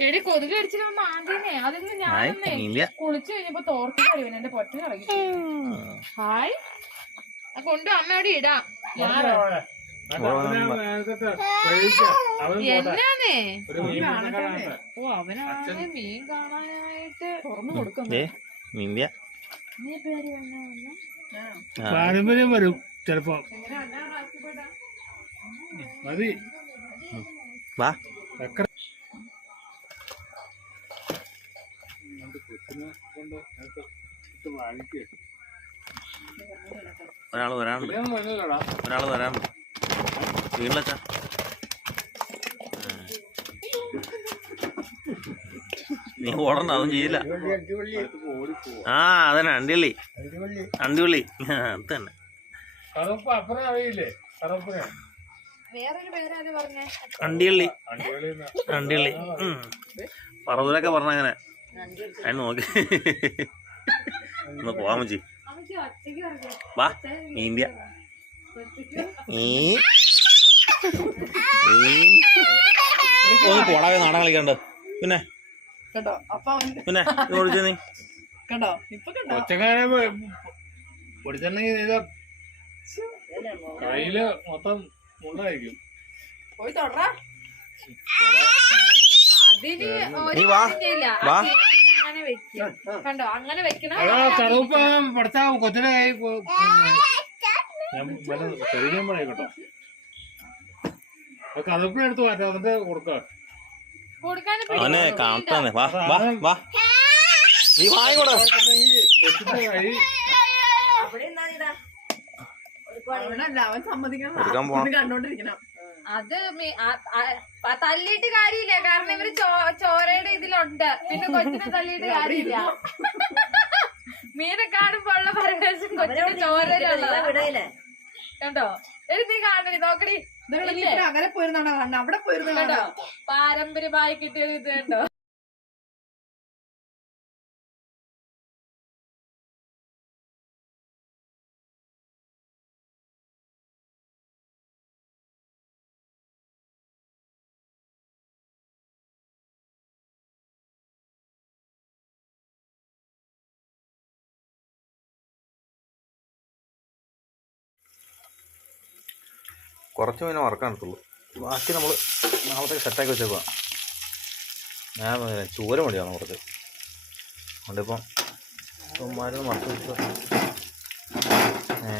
എടി കൊതുക് അടിച്ചിട്ട് മാന്തിനെ അതൊന്നും ഞാനൊന്നേ കുളിച്ചു കഴിഞ്ഞപ്പോ തോർത്ത് കഴിവൻ എന്റെ പൊറ്റ കളകി ഹായ്. കൊണ്ടു അമ്മ അവിടെ ഇടാം. എന്നാന്നേ? ഓ അവനാണ് മീൻ കാണാനായിട്ട് തുറന്നു കൊടുക്കുന്നേ ദേ നീ പേര് വന്നാ വന്നാ? ആ. പാരമ്പര്യം വരും ചെലപ്പോ. എങ്ങനെ? അന്നാ ബാക്കിപ്പെടാ? മതി. വാ. ഒരാൾ വരാനുണ്ട്. ഒരാൾ വരാനുണ്ട്. വീട്ടിലച്ചാ നീ ഓടണ്ട അതും ചെയ്യില്ല. ആ അതന്നെ അണ്ടിയുള്ളി അണ്ടിയുള്ളി ആ, അത് തന്നെ. അടിപൊളിയെന്നാ. അണ്ടിയുള്ളി പറവൂരൊക്കെ പറഞ്ഞ അങ്ങനെ. അതിന് നോക്കി. ഒന്ന് പോവാൻ ഒറ്റയ്ക്ക് വാ ഇന്ത്യ. പോടാവേ നാടൻ കളിക്കണ്ട് പിന്നെ? കേട്ടോ അപ്പൊ അവൻ പിന്നെ? ഓടിച്ചേ നീ? കണ്ടോ ഇപ്പൊ കണ്ടോ പൊടിച്ചിട്ടുണ്ടെങ്കിൽ കയ്യിൽ മൊത്തം ഉണ്ടായിരിക്കും പോയി തൊടറാ. അതിന് ഒരു നീ വാ. അങ്ങനെ വെക്കും. കണ്ടോ? അങ്ങനെ വെക്കണം ആ പഠിച്ചാ കൊച്ചിനെ കൈ കൊ- ഞാൻ വല്ല ശരീരം കേട്ടോ കറുപ്പിനെ എടുത്ത് മാറ്റാം എന്നിട്ട് കൊടുക്കാം. കൊടുക്കാൻ അവനെ കാണട്ടെ വാ വാ വാ. നീ കൊച്ചിന്റെ കൈ. അവനല്ല അവൻ സമ്മതിക്കണം. എടുക്കാൻ പോണം. കണ്ടോണ്ടിരിക്കണം. അത് തല്ലിയിട്ട് കാര്യമില്ല. കാരണം ഇവർ ചോരയുടെ ഇതിലുണ്ട്. പിന്നെ കൊച്ചിനെ തല്ലിയിട്ട് കാര്യമില്ല. മീനെ കാണുമ്പോ ഉള്ള പരവേശം കൊച്ചിന്റെ ചോരയിലുള്ളതാ കണ്ടോ? ഒരു നീ കാണണി നോക്കടി. ഇല്ലേ? അങ്ങനെ പോയിരുന്നോ അവിടെ പോയിരുന്നു കണ്ടോ? പാരമ്പര്യമായി കിട്ടിയത് ഇത് കണ്ടോ? കുറച്ച് മീനെ വറക്കാൻ ബാക്കി നമ്മൾ നാളത്തേക്ക് സെറ്റാക്കി വെച്ചേക്കുക ഞാൻ പറഞ്ഞില്ലേ, ചൂര മടിയാണ് കുറച്ച്? അതുകൊണ്ടിപ്പം മരുന്ന് മറച്ചു വെച്ചു. ഏ?